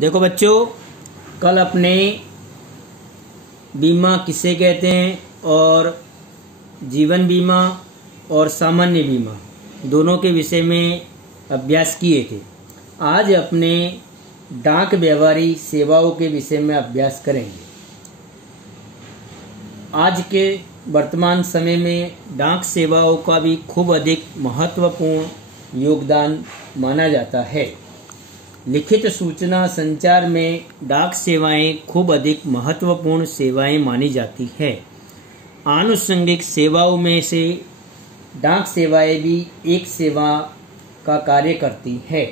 देखो बच्चों, कल अपने बीमा किसे कहते हैं और जीवन बीमा और सामान्य बीमा दोनों के विषय में अभ्यास किए थे। आज अपने डाक व्यवहारी सेवाओं के विषय में अभ्यास करेंगे। आज के वर्तमान समय में डाक सेवाओं का भी खूब अधिक महत्वपूर्ण योगदान माना जाता है। लिखित सूचना संचार में डाक सेवाएं खूब अधिक महत्वपूर्ण सेवाएं मानी जाती है। आनुषंगिक सेवाओं में से डाक सेवाएं भी एक सेवा का कार्य करती है।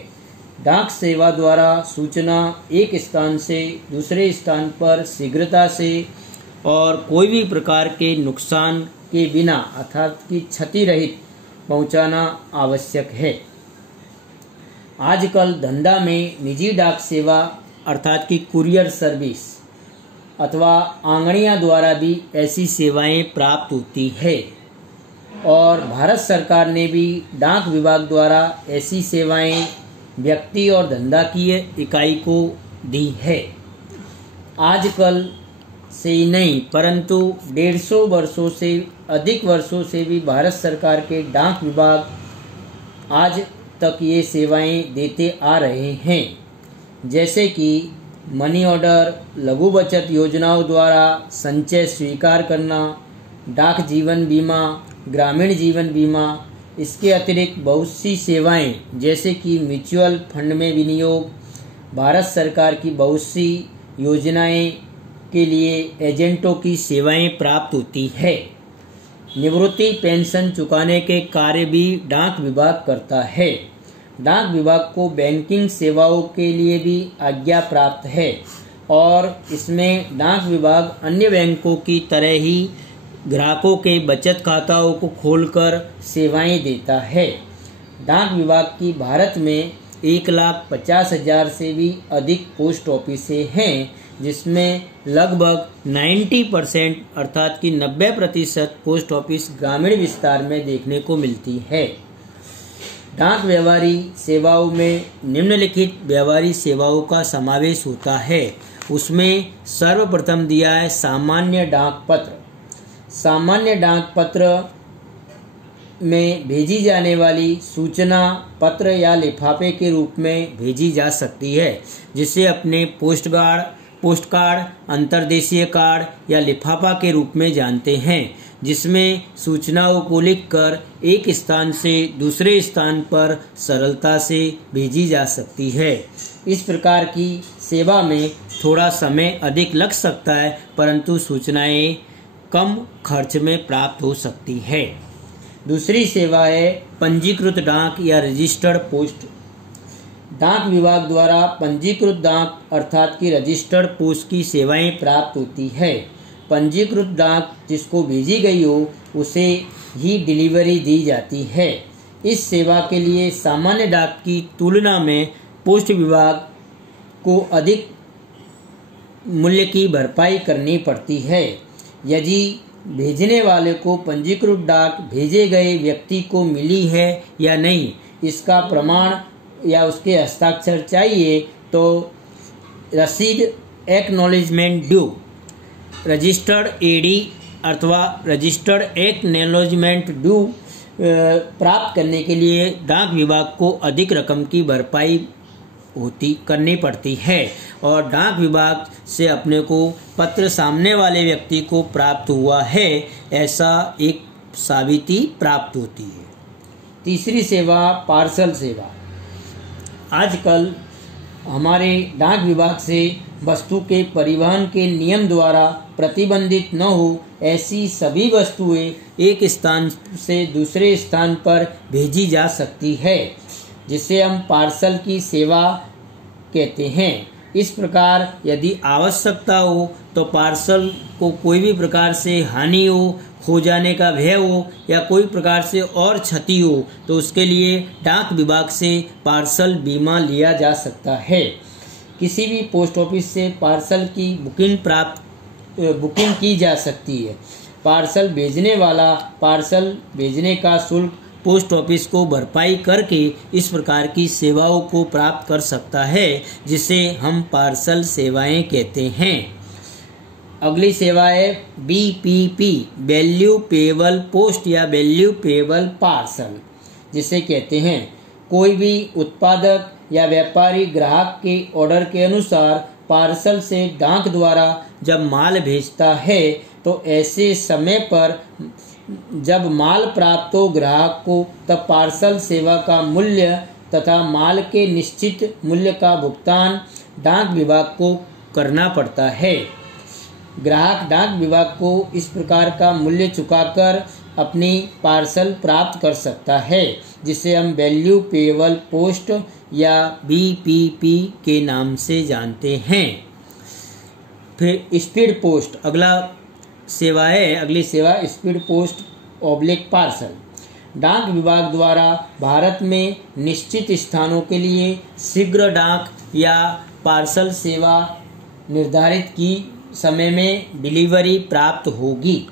डाक सेवा द्वारा सूचना एक स्थान से दूसरे स्थान पर शीघ्रता से और कोई भी प्रकार के नुकसान के बिना अर्थात की क्षति रहित पहुंचाना आवश्यक है। आजकल धंधा में निजी डाक सेवा अर्थात की कुरियर सर्विस अथवा आंगड़ियां द्वारा भी ऐसी सेवाएं प्राप्त होती है और भारत सरकार ने भी डाक विभाग द्वारा ऐसी सेवाएं व्यक्ति और धंधाकीय इकाई को दी है। आजकल से ही नहीं परंतु 150 वर्षों से अधिक वर्षों से भी भारत सरकार के डाक विभाग आज तक ये सेवाएं देते आ रहे हैं, जैसे कि मनी ऑर्डर, लघु बचत योजनाओं द्वारा संचय स्वीकार करना, डाक जीवन बीमा, ग्रामीण जीवन बीमा। इसके अतिरिक्त बहुत सी सेवाएं जैसे कि म्यूचुअल फंड में विनियोग, भारत सरकार की बहुत सी योजनाएं के लिए एजेंटों की सेवाएं प्राप्त होती है। निवृत्ति पेंशन चुकाने के कार्य भी डाक विभाग करता है। डाक विभाग को बैंकिंग सेवाओं के लिए भी आज्ञा प्राप्त है और इसमें डाक विभाग अन्य बैंकों की तरह ही ग्राहकों के बचत खाताओं को खोलकर सेवाएं देता है। डाक विभाग की भारत में 1,50,000 से भी अधिक पोस्ट ऑफिसें हैं, जिसमें लगभग 90% अर्थात कि 90% पोस्ट ऑफिस ग्रामीण विस्तार में देखने को मिलती है। डाक व्यवहारी सेवाओं में निम्नलिखित व्यवहारी सेवाओं का समावेश होता है। उसमें सर्वप्रथम दिया है सामान्य डाक पत्र। सामान्य डाक पत्र में भेजी जाने वाली सूचना पत्र या लिफाफे के रूप में भेजी जा सकती है, जिसे अपने पोस्ट कार्ड, अंतर्देशीय कार्ड या लिफाफा के रूप में जानते हैं, जिसमें सूचनाओं को लिखकर एक स्थान से दूसरे स्थान पर सरलता से भेजी जा सकती है। इस प्रकार की सेवा में थोड़ा समय अधिक लग सकता है, परंतु सूचनाएं कम खर्च में प्राप्त हो सकती है। दूसरी सेवा है पंजीकृत डाक या रजिस्टर्ड पोस्ट। डाक विभाग द्वारा पंजीकृत डाक अर्थात की रजिस्टर्ड पोस्ट की सेवाएं प्राप्त होती है। पंजीकृत डाक जिसको भेजी गई हो उसे ही डिलीवरी दी जाती है। इस सेवा के लिए सामान्य डाक की तुलना में पोस्ट विभाग को अधिक मूल्य की भरपाई करनी पड़ती है। यदि भेजने वाले को पंजीकृत डाक भेजे गए व्यक्ति को मिली है या नहीं, इसका प्रमाण या उसके हस्ताक्षर चाहिए तो रसीद एक्नॉलेजमेंट ड्यू, रजिस्टर्ड एडी अथवा रजिस्टर्ड एक्नॉलेजमेंट ड्यू प्राप्त करने के लिए डाक विभाग को अधिक रकम की भरपाई करनी पड़ती है और डाक विभाग से अपने को पत्र सामने वाले व्यक्ति को प्राप्त हुआ है ऐसा एक साबिती प्राप्त होती है। तीसरी सेवा पार्सल सेवा। आजकल हमारे डाक विभाग से वस्तु के परिवहन के नियम द्वारा प्रतिबंधित न हो ऐसी सभी वस्तुएं एक स्थान से दूसरे स्थान पर भेजी जा सकती है, जिसे हम पार्सल की सेवा कहते हैं। इस प्रकार यदि आवश्यकता हो तो पार्सल को कोई भी प्रकार से हानि हो, खो जाने का भय हो या कोई प्रकार से और क्षति हो तो उसके लिए डाक विभाग से पार्सल बीमा लिया जा सकता है। किसी भी पोस्ट ऑफिस से पार्सल की बुकिंग की जा सकती है। पार्सल भेजने वाला पार्सल भेजने का शुल्क पोस्ट ऑफिस को भरपाई करके इस प्रकार की सेवाओं को प्राप्त कर सकता है, जिसे हम पार्सल सेवाएं कहते हैं। अगली सेवा है BPP, वैल्यू पेएबल पोस्ट या वैल्यू पेएबल पार्सल, जिसे कहते हैं कोई भी उत्पादक या व्यापारी ग्राहक के ऑर्डर के अनुसार पार्सल से डाक द्वारा जब माल भेजता है, तो ऐसे समय पर जब माल प्राप्त हो ग्राहक को, तब पार्सल सेवा का मूल्य तथा माल के निश्चित मूल्य का भुगतान डाक विभाग को करना पड़ता है। ग्राहक डाक विभाग को इस प्रकार का मूल्य चुकाकर अपनी पार्सल प्राप्त कर सकता है, जिसे हम वैल्यू पेएबल पोस्ट या BPP के नाम से जानते हैं। फिर स्पीड पोस्ट अगली सेवा स्पीड पोस्ट ऑब्लिक पार्सल। डाक विभाग द्वारा भारत में निश्चित स्थानों के लिए शीघ्र डाक या पार्सल सेवा निर्धारित की समय में डिलीवरी प्राप्त होगी,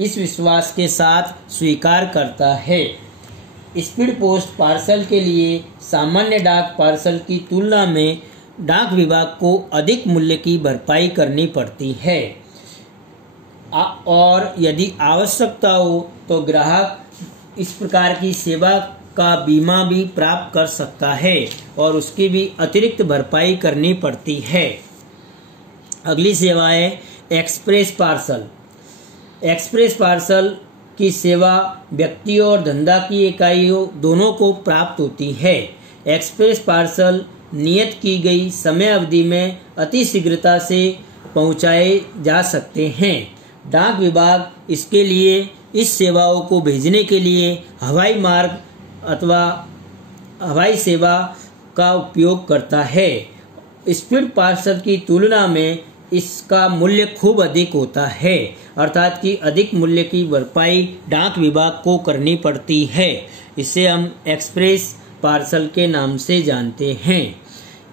इस विश्वास के साथ स्वीकार करता है। स्पीड पोस्ट पार्सल के लिए सामान्य डाक पार्सल की तुलना में डाक विभाग को अधिक मूल्य की भरपाई करनी पड़ती है, और यदि आवश्यकता हो तो ग्राहक इस प्रकार की सेवा का बीमा भी प्राप्त कर सकता है और उसकी भी अतिरिक्त भरपाई करनी पड़ती है। अगली सेवा है एक्सप्रेस पार्सल। एक्सप्रेस पार्सल की सेवा व्यक्ति और धंधा की इकाइयों दोनों को प्राप्त होती है। एक्सप्रेस पार्सल नियत की गई समय अवधि में अति शीघ्रता से पहुंचाए जा सकते हैं। डाक विभाग इसके लिए इस सेवाओं को भेजने के लिए हवाई मार्ग अथवा हवाई सेवा का उपयोग करता है। स्पीड पार्सल की तुलना में इसका मूल्य खूब अधिक होता है, अर्थात कि अधिक मूल्य की भरपाई डाक विभाग को करनी पड़ती है। इसे हम एक्सप्रेस पार्सल के नाम से जानते हैं।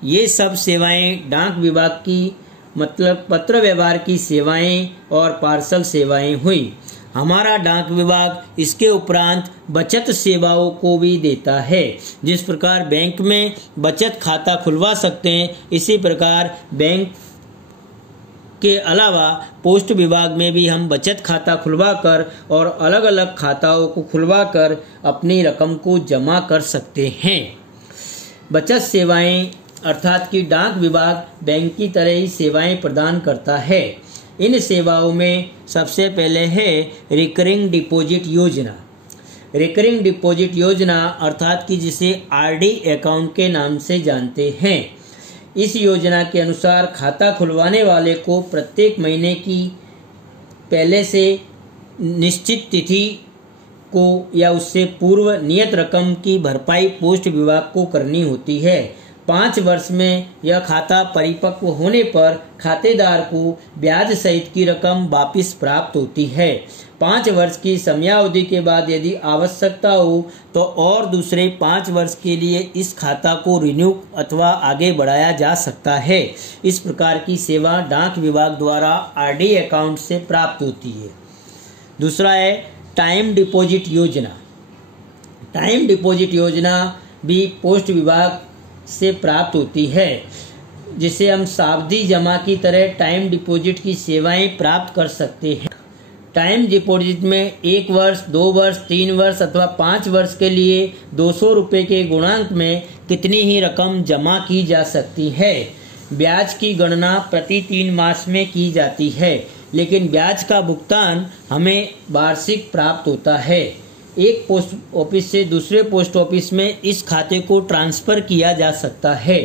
ये सब सेवाएं डाक विभाग की मतलब पत्र व्यवहार की सेवाएं और पार्सल सेवाएं हुई। हमारा डाक विभाग इसके उपरांत बचत सेवाओं को भी देता है। जिस प्रकार बैंक में बचत खाता खुलवा सकते हैं, इसी प्रकार बैंक के अलावा पोस्ट विभाग में भी हम बचत खाता खुलवाकर और अलग अलग खाताओं को खुलवाकर अपनी रकम को जमा कर सकते हैं। बचत सेवाएं अर्थात कि डाक विभाग बैंक की तरह ही सेवाएं प्रदान करता है। इन सेवाओं में सबसे पहले है रिकरिंग डिपॉजिट योजना। रिकरिंग डिपॉजिट योजना अर्थात कि जिसे RD अकाउंट के नाम से जानते हैं। इस योजना के अनुसार खाता खुलवाने वाले को प्रत्येक महीने की पहले से निश्चित तिथि को या उससे पूर्व नियत रकम की भरपाई पोस्ट विभाग को करनी होती है। 5 वर्ष में यह खाता परिपक्व होने पर खातेदार को ब्याज सहित की रकम वापस प्राप्त होती है। 5 वर्ष की समयावधि के बाद यदि आवश्यकता हो तो और दूसरे 5 वर्ष के लिए इस खाता को रिन्यू अथवा आगे बढ़ाया जा सकता है। इस प्रकार की सेवा डाक विभाग द्वारा RD अकाउंट से प्राप्त होती है। दूसरा है टाइम डिपॉजिट योजना। टाइम डिपॉजिट योजना भी पोस्ट विभाग से प्राप्त होती है, जिसे हम सावधि जमा की तरह टाइम डिपॉजिट की सेवाएं प्राप्त कर सकते हैं। टाइम डिपॉजिट में 1 वर्ष, 2 वर्ष, 3 वर्ष अथवा 5 वर्ष के लिए 200 रुपये के गुणांक में कितनी ही रकम जमा की जा सकती है। ब्याज की गणना प्रति 3 मास में की जाती है, लेकिन ब्याज का भुगतान हमें वार्षिक प्राप्त होता है। एक पोस्ट ऑफिस से दूसरे पोस्ट ऑफिस में इस खाते को ट्रांसफर किया जा सकता है।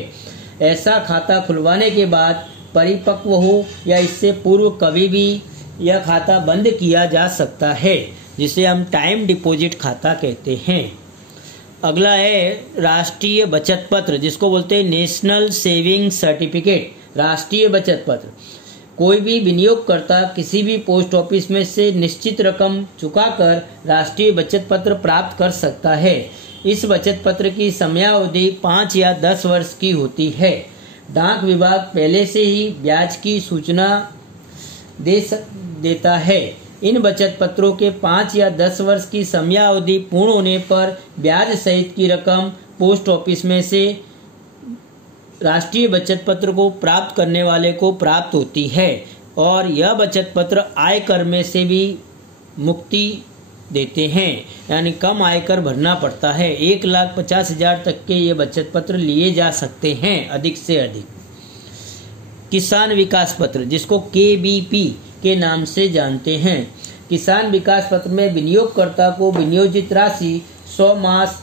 ऐसा खाता खुलवाने के बाद परिपक्व हो या इससे पूर्व कभी भी यह खाता बंद किया जा सकता है, जिसे हम टाइम डिपॉजिट खाता कहते हैं। अगला है राष्ट्रीय बचत पत्र, जिसको बोलते हैं नेशनल सेविंग सर्टिफिकेट। राष्ट्रीय बचत पत्र कोई भी विनियोगकर्ता किसी भी पोस्ट ऑफिस में से निश्चित रकम चुकाकर राष्ट्रीय बचत पत्र प्राप्त कर सकता है। इस बचत पत्र की समयावधि 5 या 10 वर्ष की होती है। डाक विभाग पहले से ही ब्याज की सूचना देता है। इन बचत पत्रों के 5 या 10 वर्ष की समयावधि पूर्ण होने पर ब्याज सहित की रकम पोस्ट ऑफिस में से राष्ट्रीय बचत पत्र को प्राप्त करने वाले को प्राप्त होती है और यह बचत पत्र आयकर में से भी मुक्ति देते हैं, यानी कम आयकर भरना पड़ता है। 1,50,000 तक के ये बचत पत्र लिए जा सकते हैं अधिक से अधिक। किसान विकास पत्र, जिसको KBP के नाम से जानते हैं। किसान विकास पत्र में विनियोगकर्ता को विनियोजित राशि 100 मास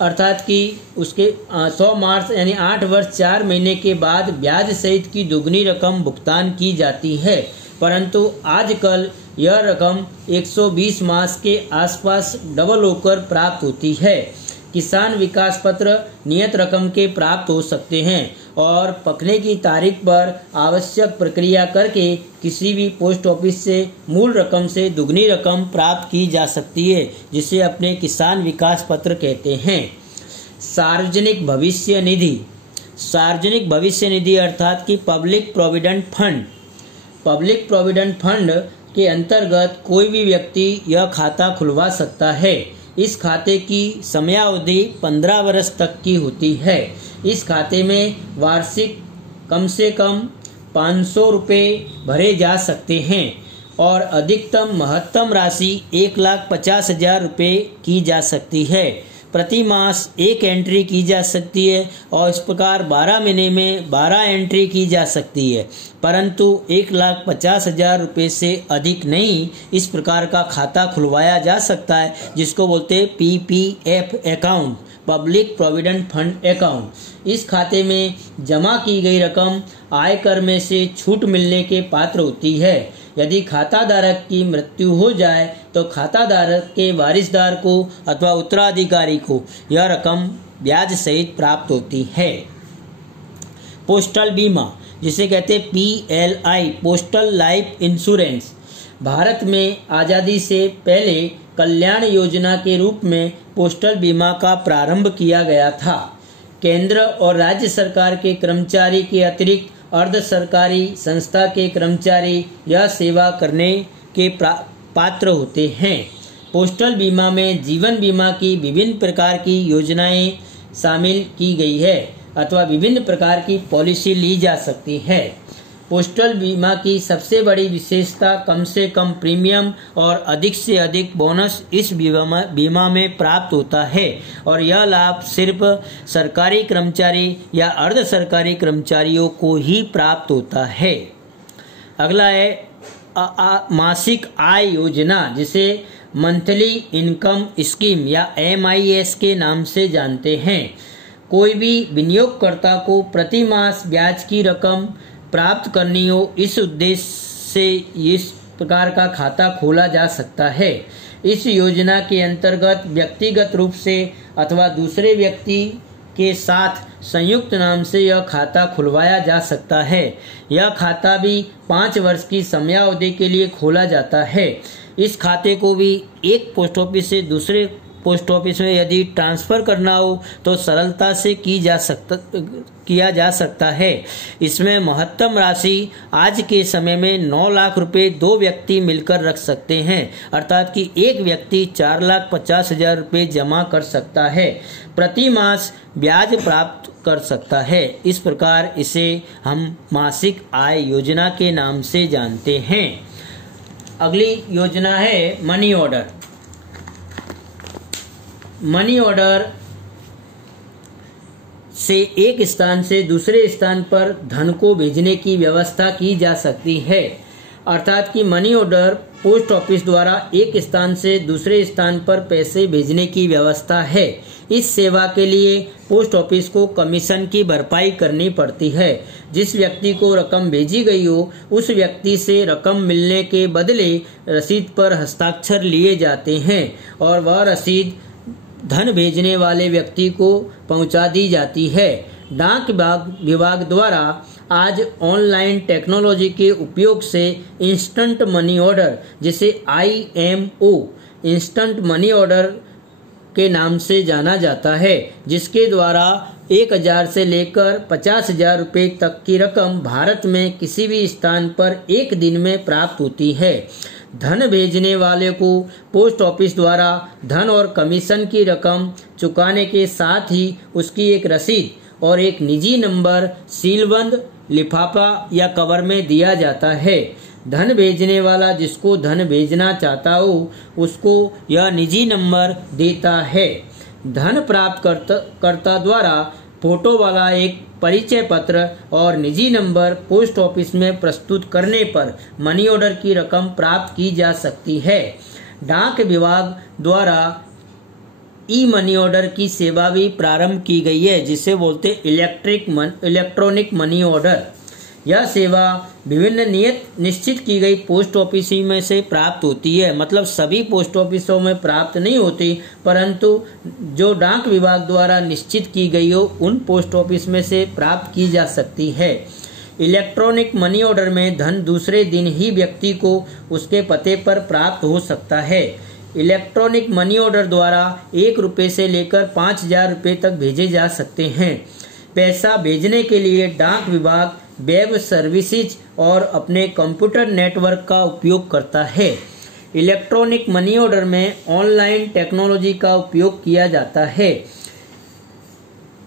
अर्थात कि उसके 100 मार्च यानी 8 वर्ष 4 महीने के बाद ब्याज सहित की दुगनी रकम भुगतान की जाती है, परंतु आजकल यह रकम 120 मास के आसपास डबल होकर प्राप्त होती है। किसान विकास पत्र नियत रकम के प्राप्त हो सकते हैं और पकने की तारीख पर आवश्यक प्रक्रिया करके किसी भी पोस्ट ऑफिस से मूल रकम से दुगनी रकम प्राप्त की जा सकती है, जिसे अपने किसान विकास पत्र कहते हैं। सार्वजनिक भविष्य निधि, सार्वजनिक भविष्य निधि अर्थात कि public provident fund, public provident fund के अंतर्गत कोई भी व्यक्ति यह खाता खुलवा सकता है। इस खाते की समयावधि 15 वर्ष तक की होती है। इस खाते में वार्षिक कम से कम 500 रुपये भरे जा सकते हैं और अधिकतम महत्तम राशि 1,50,000 रुपये की जा सकती है। प्रति मास 1 एंट्री की जा सकती है और इस प्रकार 12 महीने में 12 एंट्री की जा सकती है, परंतु 1,50,000 रुपये से अधिक नहीं इस प्रकार का खाता खुलवाया जा सकता है, जिसको बोलते हैं PPF account, public provident fund account. इस खाते में जमा की गई रकम आयकर में से छूट मिलने के पात्र होती है। यदि खाता धारक की मृत्यु हो जाए तो खाता धारक के वारिसदार को अथवा उत्तराधिकारी को यह रकम ब्याज सहित प्राप्त होती है। पोस्टल बीमा, जिसे कहते हैं PLI, postal life insurance, Bharat में आज़ादी से पहले कल्याण योजना के रूप में पोस्टल बीमा का प्रारंभ किया गया था। केंद्र और राज्य सरकार के कर्मचारी के अतिरिक्त अर्ध सरकारी संस्था के कर्मचारी यह सेवा करने के पात्र होते हैं। पोस्टल बीमा में जीवन बीमा की विभिन्न प्रकार की योजनाएं शामिल की गई है अथवा विभिन्न प्रकार की पॉलिसी ली जा सकती है। पोस्टल बीमा की सबसे बड़ी विशेषता कम से कम प्रीमियम और अधिक से अधिक बोनस इस बीमा में प्राप्त होता है और यह लाभ सिर्फ सरकारी कर्मचारी या अर्ध सरकारी कर्मचारियों को ही प्राप्त होता है। अगला है मासिक आय योजना, जिसे मंथली इनकम स्कीम या MIS के नाम से जानते हैं। कोई भी विनियोगकर्ता को प्रति मास ब्याज की रकम प्राप्त करनी हो, इस उद्देश्य से इस प्रकार का खाता खोला जा सकता है। इस योजना के अंतर्गत व्यक्तिगत रूप से अथवा दूसरे व्यक्ति के साथ संयुक्त नाम से यह खाता खुलवाया जा सकता है। यह खाता भी 5 वर्ष की समयावधि के लिए खोला जाता है। इस खाते को भी एक पोस्ट ऑफिस से दूसरे पोस्ट ऑफिस में यदि ट्रांसफर करना हो तो सरलता से किया जा सकता है। इसमें महत्तम राशि आज के समय में 9 लाख रुपए 2 व्यक्ति मिलकर रख सकते हैं, अर्थात कि एक व्यक्ति 4,50,000 रुपए जमा कर सकता है, प्रति मास ब्याज प्राप्त कर सकता है। इस प्रकार इसे हम मासिक आय योजना के नाम से जानते हैं। अगली योजना है मनी ऑर्डर। मनी ऑर्डर से एक स्थान से दूसरे स्थान पर धन को भेजने की व्यवस्था की जा सकती है, अर्थात कि मनी ऑर्डर पोस्ट ऑफिस द्वारा एक स्थान से दूसरे स्थान पर पैसे भेजने की व्यवस्था है। इस सेवा के लिए पोस्ट ऑफिस को कमीशन की भरपाई करनी पड़ती है। जिस व्यक्ति को रकम भेजी गई हो उस व्यक्ति से रकम मिलने के बदले रसीद पर हस्ताक्षर लिए जाते हैं और वह रसीद धन भेजने वाले व्यक्ति को पहुंचा दी जाती है। डाक विभाग द्वारा आज ऑनलाइन टेक्नोलॉजी के उपयोग से इंस्टेंट मनी ऑर्डर, जिसे IMO इंस्टेंट मनी ऑर्डर के नाम से जाना जाता है, जिसके द्वारा 1,000 से लेकर 50,000 रुपये तक की रकम भारत में किसी भी स्थान पर एक दिन में प्राप्त होती है। धन भेजने वाले को पोस्ट ऑफिस द्वारा धन और कमीशन की रकम चुकाने के साथ ही उसकी एक रसीद और एक निजी नंबर सीलबंद लिफाफा या कवर में दिया जाता है। धन भेजने वाला जिसको धन भेजना चाहता हो उसको यह निजी नंबर देता है। धन प्राप्त कर्ता द्वारा फोटो वाला एक परिचय पत्र और निजी नंबर पोस्ट ऑफिस में प्रस्तुत करने पर मनी ऑर्डर की रकम प्राप्त की जा सकती है। डाक विभाग द्वारा ई मनी ऑर्डर की सेवा भी प्रारंभ की गई है, जिसे बोलते इलेक्ट्रॉनिक मनी ऑर्डर। यह सेवा विभिन्न निश्चित की गई पोस्ट ऑफिस में से प्राप्त होती है। मतलब सभी पोस्ट ऑफिसों में प्राप्त नहीं होती, परंतु जो डाक विभाग द्वारा निश्चित की गई हो उन पोस्ट ऑफिस में से प्राप्त की जा सकती है। इलेक्ट्रॉनिक मनी ऑर्डर में धन दूसरे दिन ही व्यक्ति को उसके पते पर प्राप्त हो सकता है। इलेक्ट्रॉनिक मनी ऑर्डर द्वारा 1 रुपये से लेकर 5,000 रुपये तक भेजे जा सकते हैं। पैसा भेजने के लिए डाक विभाग वेब सर्विसेज और अपने कंप्यूटर नेटवर्क का उपयोग करता है। इलेक्ट्रॉनिक मनी ऑर्डर में ऑनलाइन टेक्नोलॉजी का उपयोग किया जाता है।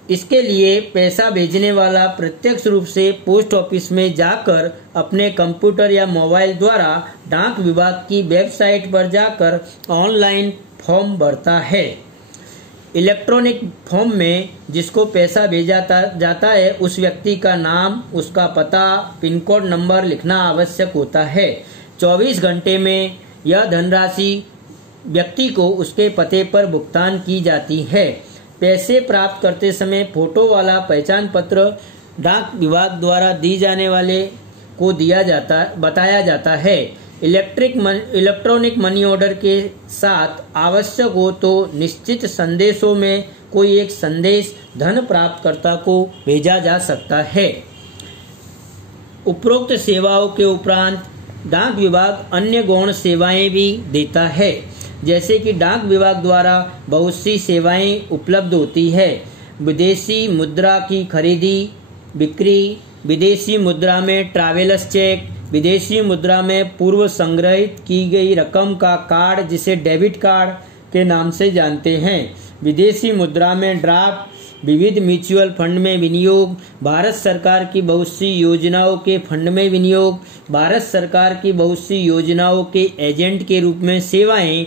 इसके लिए पैसा भेजने वाला प्रत्यक्ष रूप से पोस्ट ऑफिस में जाकर अपने कंप्यूटर या मोबाइल द्वारा डाक विभाग की वेबसाइट पर जाकर ऑनलाइन फॉर्म भरता है। इलेक्ट्रॉनिक फॉर्म में जिसको पैसा भेजा जाता है उस व्यक्ति का नाम, उसका पता, पिन कोड नंबर लिखना आवश्यक होता है। 24 घंटे में यह धनराशि व्यक्ति को उसके पते पर भुगतान की जाती है। पैसे प्राप्त करते समय फोटो वाला पहचान पत्र डाक विभाग द्वारा दी जाने वाले को बताया जाता है। इलेक्ट्रॉनिक मनी ऑर्डर के साथ आवश्यक हो तो निश्चित संदेशों में कोई एक संदेश धन प्राप्तकर्ता को भेजा जा सकता है। उपरोक्त सेवाओं के उपरांत डाक विभाग अन्य गौण सेवाएं भी देता है, जैसे कि डाक विभाग द्वारा बहुत सी सेवाएं उपलब्ध होती है। विदेशी मुद्रा की खरीदी बिक्री, विदेशी मुद्रा में ट्रैवलर्स चेक, विदेशी मुद्रा में पूर्व संग्रहित की गई रकम का कार्ड जिसे डेबिट कार्ड के नाम से जानते हैं, विदेशी मुद्रा में ड्राफ्ट, विविध म्यूचुअल फंड में विनियोग, भारत सरकार की बहुत सी योजनाओं के फंड में विनियोग, भारत सरकार की बहुत सी योजनाओं के एजेंट के रूप में सेवाएं,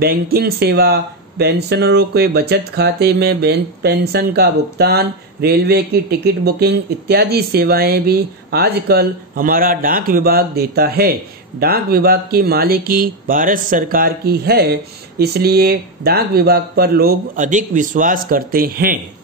बैंकिंग सेवा, पेंशनरों के बचत खाते में पेंशन का भुगतान, रेलवे की टिकट बुकिंग इत्यादि सेवाएं भी आजकल हमारा डाक विभाग देता है। डाक विभाग की मालिकी भारत सरकार की है, इसलिए डाक विभाग पर लोग अधिक विश्वास करते हैं।